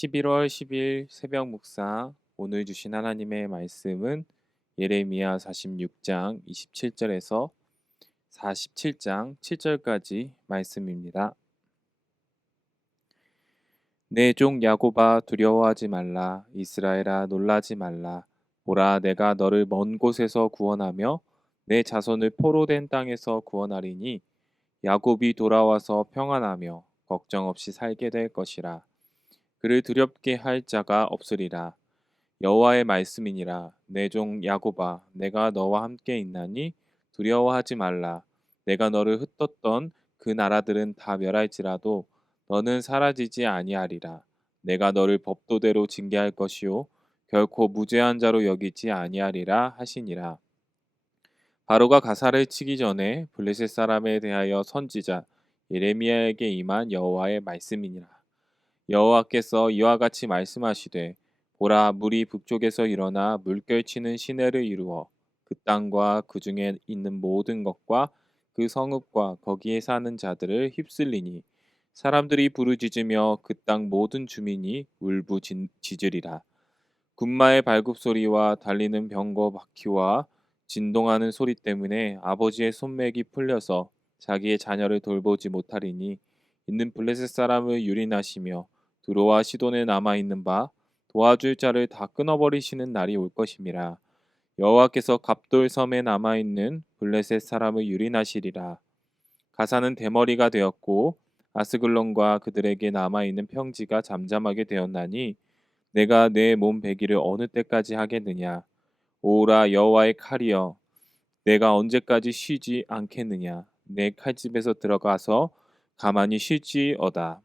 11월 10일 새벽 묵상 오늘 주신 하나님의 말씀은 예레미야 46장 27절에서 47장 7절까지 말씀입니다. 내 종 야곱아 두려워하지 말라. 이스라엘아 놀라지 말라. 보라 내가 너를 먼 곳에서 구원하며 내 자손을 포로된 땅에서 구원하리니 야곱이 돌아와서 평안하며 걱정 없이 살게 될 것이라. 그를 두렵게 할 자가 없으리라. 여호와의 말씀이니라. 내 종 야곱아 내가 너와 함께 있나니 두려워하지 말라. 내가 너를 흩떴던 그 나라들은 다 멸할지라도 너는 사라지지 아니하리라. 내가 너를 법도대로 징계할 것이요 결코 무죄한 자로 여기지 아니하리라 하시니라. 바로가 가사를 치기 전에 블레셋 사람에 대하여 선지자 예레미야에게 임한 여호와의 말씀이니라. 여호와께서 이와 같이 말씀하시되 보라 물이 북쪽에서 일어나 물결치는 시내를 이루어 그 땅과 그 중에 있는 모든 것과 그 성읍과 거기에 사는 자들을 휩쓸리니 사람들이 부르짖으며 그 땅 모든 주민이 울부짖으리라. 군마의 발굽소리와 달리는 병거 바퀴와 진동하는 소리 때문에 아버지의 손맥이 풀려서 자기의 자녀를 돌보지 못하리니 있는 블레셋 사람을 유린하시며 두로와 시돈에 남아있는 바 도와줄 자를 다 끊어버리시는 날이 올 것임이라. 여호와께서 갑돌 섬에 남아있는 블레셋 사람을 유린하시리라. 가사는 대머리가 되었고 아스글론과 그들에게 남아있는 평지가 잠잠하게 되었나니 내가 내 몸 배기를 어느 때까지 하겠느냐. 오라 여호와의 칼이여 내가 언제까지 쉬지 않겠느냐. 내 칼집에서 들어가서 가만히 쉴지어다.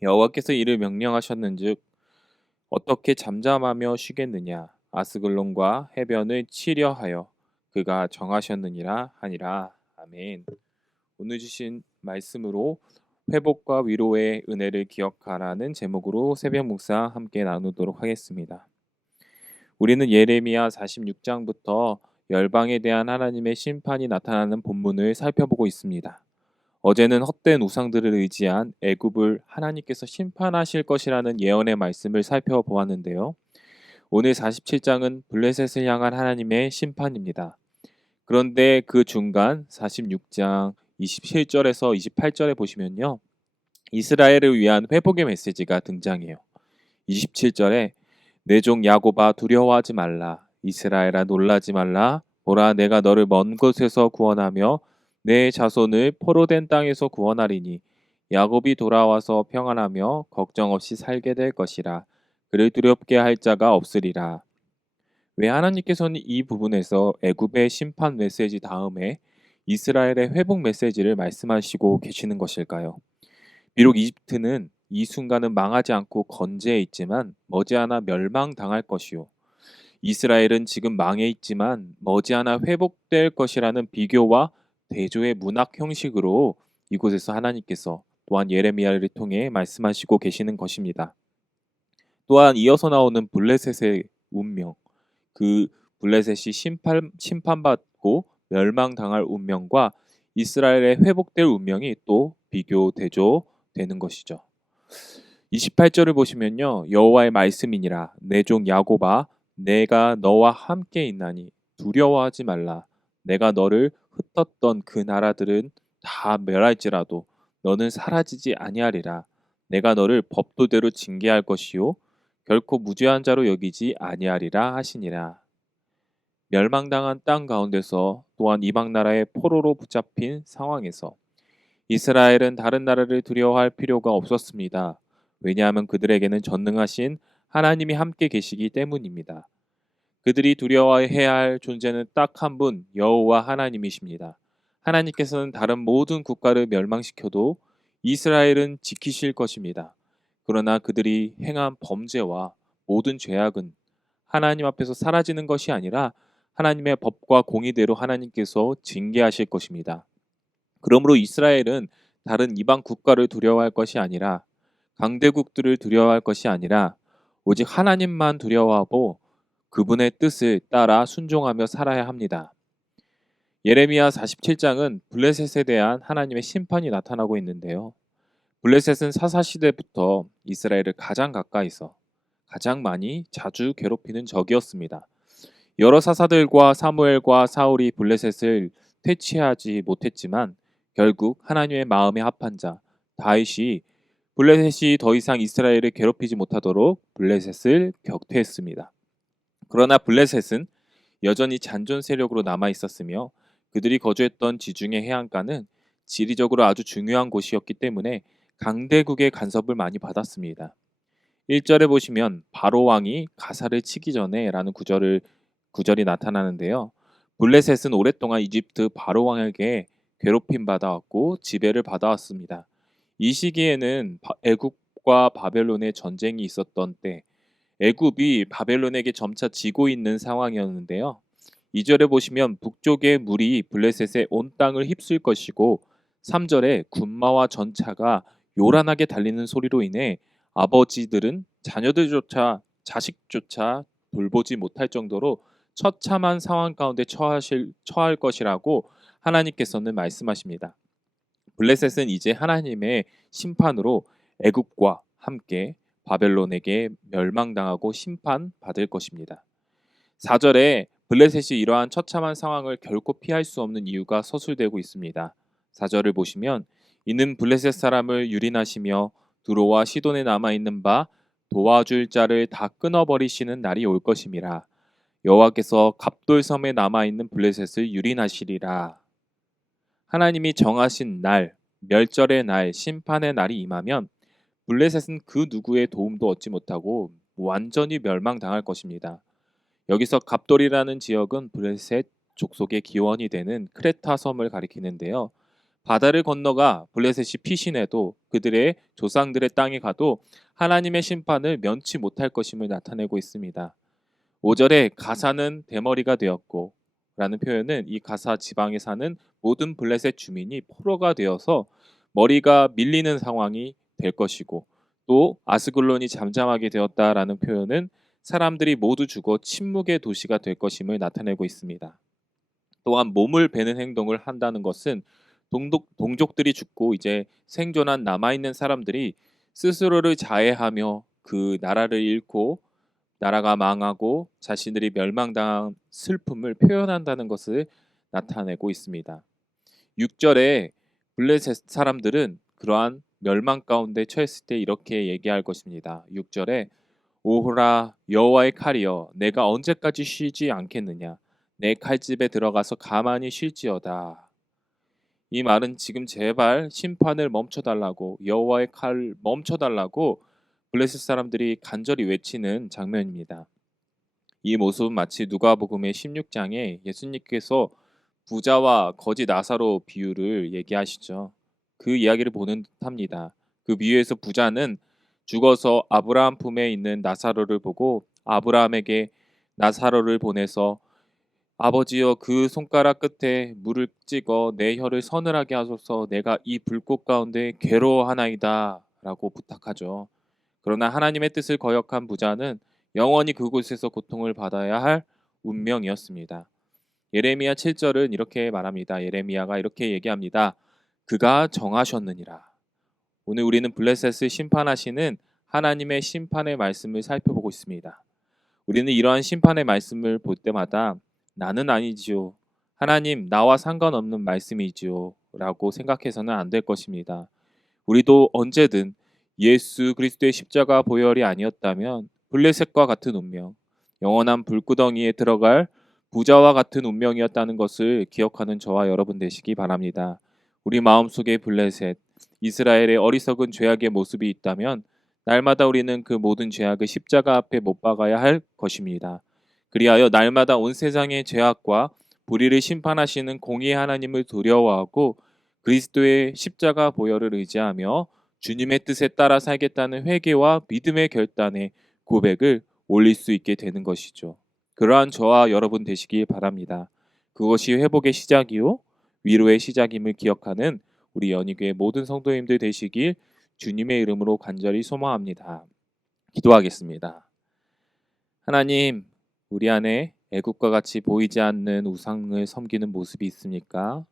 여호와께서 이를 명령하셨는즉 어떻게 잠잠하며 쉬겠느냐. 아스글론과 해변을 치려 하여 그가 정하셨느니라 하니라. 아멘. 오늘 주신 말씀으로 회복과 위로의 은혜를 기억하라는 제목으로 새벽 묵상 함께 나누도록 하겠습니다. 우리는 예레미야 46장부터 열방에 대한 하나님의 심판이 나타나는 본문을 살펴보고 있습니다. 어제는 헛된 우상들을 의지한 애굽을 하나님께서 심판하실 것이라는 예언의 말씀을 살펴보았는데요. 오늘 47장은 블레셋을 향한 하나님의 심판입니다. 그런데 그 중간 46장 27절에서 28절에 보시면요. 이스라엘을 위한 회복의 메시지가 등장해요. 27절에 내 종 야곱아 두려워하지 말라. 이스라엘아 놀라지 말라. 보라 내가 너를 먼 곳에서 구원하며 내 자손을 포로된 땅에서 구원하리니 야곱이 돌아와서 평안하며 걱정 없이 살게 될 것이라. 그를 두렵게 할 자가 없으리라. 왜 하나님께서는 이 부분에서 애굽의 심판 메시지 다음에 이스라엘의 회복 메시지를 말씀하시고 계시는 것일까요? 비록 이집트는 이 순간은 망하지 않고 건재해 있지만 머지않아 멸망당할 것이요. 이스라엘은 지금 망해 있지만 머지않아 회복될 것이라는 비교와 대조의 문학 형식으로 이곳에서 하나님께서 또한 예레미야를 통해 말씀하시고 계시는 것입니다. 또한 이어서 나오는 블레셋의 운명, 그 블레셋이 심판받고 멸망당할 운명과 이스라엘의 회복될 운명이 또 비교 대조되는 것이죠. 28절을 보시면요. 여호와의 말씀이니라. 내 종 야곱아 내가 너와 함께 있나니 두려워하지 말라. 내가 너를 흩떴던 그 나라들은 다 멸할지라도 너는 사라지지 아니하리라. 내가 너를 법도대로 징계할 것이요 결코 무죄한 자로 여기지 아니하리라 하시니라. 멸망당한 땅 가운데서 또한 이방 나라의 포로로 붙잡힌 상황에서 이스라엘은 다른 나라를 두려워할 필요가 없었습니다. 왜냐하면 그들에게는 전능하신 하나님이 함께 계시기 때문입니다. 그들이 두려워해야 할 존재는 딱 한 분, 여호와 하나님이십니다. 하나님께서는 다른 모든 국가를 멸망시켜도 이스라엘은 지키실 것입니다. 그러나 그들이 행한 범죄와 모든 죄악은 하나님 앞에서 사라지는 것이 아니라 하나님의 법과 공의대로 하나님께서 징계하실 것입니다. 그러므로 이스라엘은 다른 이방 국가를 두려워할 것이 아니라 강대국들을 두려워할 것이 아니라 오직 하나님만 두려워하고 그분의 뜻을 따라 순종하며 살아야 합니다. 예레미야 47장은 블레셋에 대한 하나님의 심판이 나타나고 있는데요. 블레셋은 사사시대부터 이스라엘을 가장 가까이서 가장 많이 자주 괴롭히는 적이었습니다. 여러 사사들과 사무엘과 사울이 블레셋을 퇴치하지 못했지만 결국 하나님의 마음에 합한 자 다윗이 블레셋이 더 이상 이스라엘을 괴롭히지 못하도록 블레셋을 격퇴했습니다. 그러나 블레셋은 여전히 잔존 세력으로 남아 있었으며 그들이 거주했던 지중해 해안가는 지리적으로 아주 중요한 곳이었기 때문에 강대국의 간섭을 많이 받았습니다. 1절에 보시면 바로 왕이 가사를 치기 전에라는 구절이 나타나는데요. 블레셋은 오랫동안 이집트 바로 왕에게 괴롭힘 받아왔고 지배를 받아왔습니다. 이 시기에는 애굽과 바벨론의 전쟁이 있었던 때 애굽이 바벨론에게 점차 지고 있는 상황이었는데요. 2절에 보시면 북쪽의 물이 블레셋의 온 땅을 휩쓸 것이고 3절에 군마와 전차가 요란하게 달리는 소리로 인해 아버지들은 자식조차 돌보지 못할 정도로 처참한 상황 가운데 처할 것이라고 하나님께서는 말씀하십니다. 블레셋은 이제 하나님의 심판으로 애굽과 함께 바벨론에게 멸망당하고 심판받을 것입니다. 4절에 블레셋이 이러한 처참한 상황을 결코 피할 수 없는 이유가 서술되고 있습니다. 4절을 보시면 이는 블레셋 사람을 유린하시며 두로와 시돈에 남아있는 바 도와줄 자를 다 끊어버리시는 날이 올 것임이라. 여호와께서 갑돌섬에 남아있는 블레셋을 유린하시리라. 하나님이 정하신 날, 멸절의 날, 심판의 날이 임하면 블레셋은 그 누구의 도움도 얻지 못하고 완전히 멸망당할 것입니다. 여기서 갑돌이라는 지역은 블레셋 족속의 기원이 되는 크레타 섬을 가리키는데요. 바다를 건너가 블레셋이 피신해도 그들의 조상들의 땅에 가도 하나님의 심판을 면치 못할 것임을 나타내고 있습니다. 5절에 가사는 대머리가 되었고 라는 표현은 이 가사 지방에 사는 모든 블레셋 주민이 포로가 되어서 머리가 밀리는 상황이 될 것이고 또 아스글론이 잠잠하게 되었다라는 표현은 사람들이 모두 죽어 침묵의 도시가 될 것임을 나타내고 있습니다. 또한 몸을 베는 행동을 한다는 것은 동족들이 죽고 이제 생존한 남아있는 사람들이 스스로를 자해하며 그 나라를 잃고 나라가 망하고 자신들이 멸망당한 슬픔을 표현한다는 것을 나타내고 있습니다. 6절에 블레셋 사람들은 그러한 멸망 가운데 처했을 때 이렇게 얘기할 것입니다. 6절에 오호라 여호와의 칼이여 내가 언제까지 쉬지 않겠느냐 내 칼집에 들어가서 가만히 쉴지어다. 이 말은 지금 제발 심판을 멈춰달라고 여호와의 칼 멈춰달라고 블레셋 사람들이 간절히 외치는 장면입니다. 이 모습은 마치 누가복음의 16장에 예수님께서 부자와 거지 나사로 비유를 얘기하시죠. 그 이야기를 보는 듯합니다. 그 비유에서 부자는 죽어서 아브라함 품에 있는 나사로를 보고 아브라함에게 나사로를 보내서 아버지여 그 손가락 끝에 물을 찍어 내 혀를 서늘하게 하소서 내가 이 불꽃 가운데 괴로워하나이다 라고 부탁하죠. 그러나 하나님의 뜻을 거역한 부자는 영원히 그곳에서 고통을 받아야 할 운명이었습니다. 예레미야 7절은 이렇게 말합니다. 예레미야가 이렇게 얘기합니다. 그가 정하셨느니라. 오늘 우리는 블레셋을 심판하시는 하나님의 심판의 말씀을 살펴보고 있습니다. 우리는 이러한 심판의 말씀을 볼 때마다 나는 아니지요. 하나님 나와 상관없는 말씀이지요. 라고 생각해서는 안 될 것입니다. 우리도 언제든 예수 그리스도의 십자가 보혈이 아니었다면 블레셋과 같은 운명, 영원한 불구덩이에 들어갈 부자와 같은 운명이었다는 것을 기억하는 저와 여러분 되시기 바랍니다. 우리 마음속에 블레셋, 이스라엘의 어리석은 죄악의 모습이 있다면 날마다 우리는 그 모든 죄악을 십자가 앞에 못 박아야 할 것입니다. 그리하여 날마다 온 세상의 죄악과 불의를 심판하시는 공의의 하나님을 두려워하고 그리스도의 십자가 보혈을 의지하며 주님의 뜻에 따라 살겠다는 회개와 믿음의 결단의 고백을 올릴 수 있게 되는 것이죠. 그러한 저와 여러분 되시길 바랍니다. 그것이 회복의 시작이요 위로의 시작임을 기억하는 우리 연희교회 모든 성도님들 되시길 주님의 이름으로 간절히 소망합니다. 기도하겠습니다. 하나님, 우리 안에 애국과 같이 보이지 않는 우상을 섬기는 모습이 있습니까?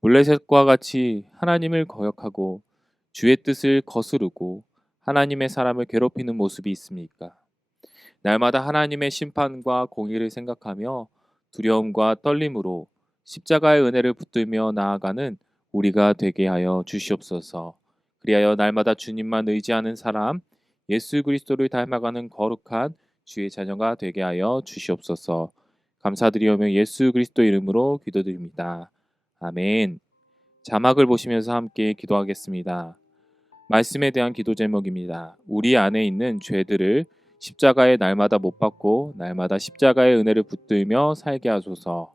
블레셋과 같이 하나님을 거역하고 주의 뜻을 거스르고 하나님의 사람을 괴롭히는 모습이 있습니까? 날마다 하나님의 심판과 공의를 생각하며 두려움과 떨림으로 십자가의 은혜를 붙들며 나아가는 우리가 되게 하여 주시옵소서. 그리하여 날마다 주님만 의지하는 사람, 예수 그리스도를 닮아가는 거룩한 주의 자녀가 되게 하여 주시옵소서. 감사드리오며 예수 그리스도 이름으로 기도드립니다. 아멘. 자막을 보시면서 함께 기도하겠습니다. 말씀에 대한 기도 제목입니다. 우리 안에 있는 죄들을 십자가에 날마다 못 박고 날마다 십자가의 은혜를 붙들며 살게 하소서.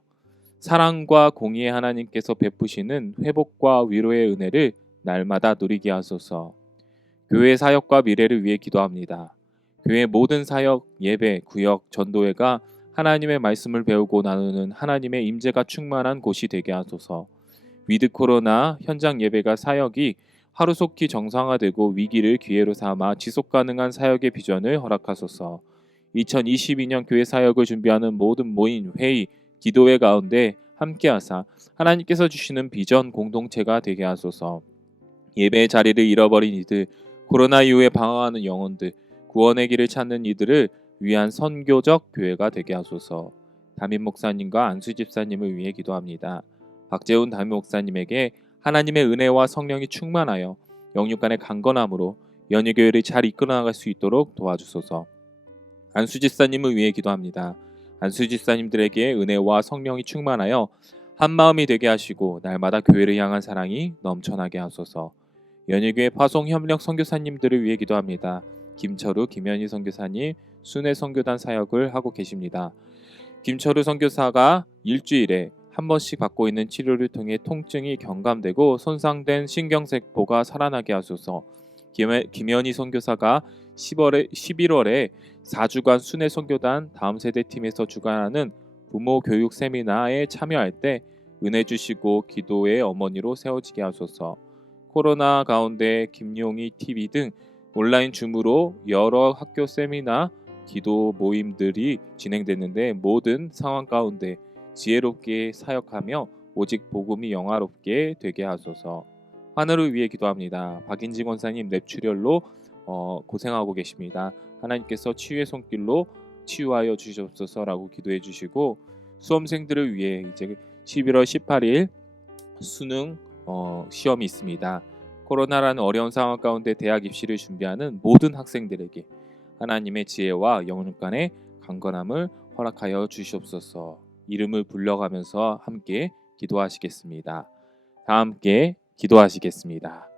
사랑과 공의의 하나님께서 베푸시는 회복과 위로의 은혜를 날마다 누리게 하소서. 교회 사역과 미래를 위해 기도합니다. 교회 모든 사역, 예배, 구역, 전도회가 하나님의 말씀을 배우고 나누는 하나님의 임재가 충만한 곳이 되게 하소서. 위드 코로나 현장 예배가 사역이 하루속히 정상화되고 위기를 기회로 삼아 지속 가능한 사역의 비전을 허락하소서. 2022년 교회 사역을 준비하는 모든 모임, 회의, 기도회 가운데 함께하사 하나님께서 주시는 비전 공동체가 되게 하소서. 예배의 자리를 잃어버린 이들, 코로나 이후에 방황하는 영혼들, 구원의 길을 찾는 이들을 위한 선교적 교회가 되게 하소서. 담임 목사님과 안수 집사님을 위해 기도합니다. 박재훈 담임 목사님에게 하나님의 은혜와 성령이 충만하여 영육 간의 강건함으로 연희교회를 잘 이끌어 나갈 수 있도록 도와주소서. 안수 집사님을 위해 기도합니다. 안수 집사님들에게 은혜와 성령이 충만하여 한 마음이 되게 하시고 날마다 교회를 향한 사랑이 넘쳐나게 하소서. 연희교회 파송 협력 선교사님들을 위해 기도합니다. 김철우, 김현희 선교사님, 순회 선교단 사역을 하고 계십니다. 김철우 선교사가 일주일에 한 번씩 받고 있는 치료를 통해 통증이 경감되고 손상된 신경세포가 살아나게 하소서. 김현희 선교사가 11월에 4주간 순회 선교단 다음 세대 팀에서 주관하는 부모 교육 세미나에 참여할 때 은혜 주시고 기도의 어머니로 세워지게 하소서. 코로나 가운데 김용희 TV 등 온라인 줌으로 여러 학교 세미나 기도 모임들이 진행됐는데 모든 상황 가운데 지혜롭게 사역하며 오직 복음이 영화롭게 되게 하소서. 하늘을 위해 기도합니다. 박인지 권사님 뇌출혈로 고생하고 계십니다. 하나님께서 치유의 손길로 치유하여 주시옵소서라고 기도해 주시고 수험생들을 위해 이제 11월 18일 수능 시험이 있습니다. 코로나라는 어려운 상황 가운데 대학 입시를 준비하는 모든 학생들에게 하나님의 지혜와 영혼 간의 강건함을 허락하여 주시옵소서. 이름을 불러가면서 함께 기도하시겠습니다. 다 함께 기도하시겠습니다.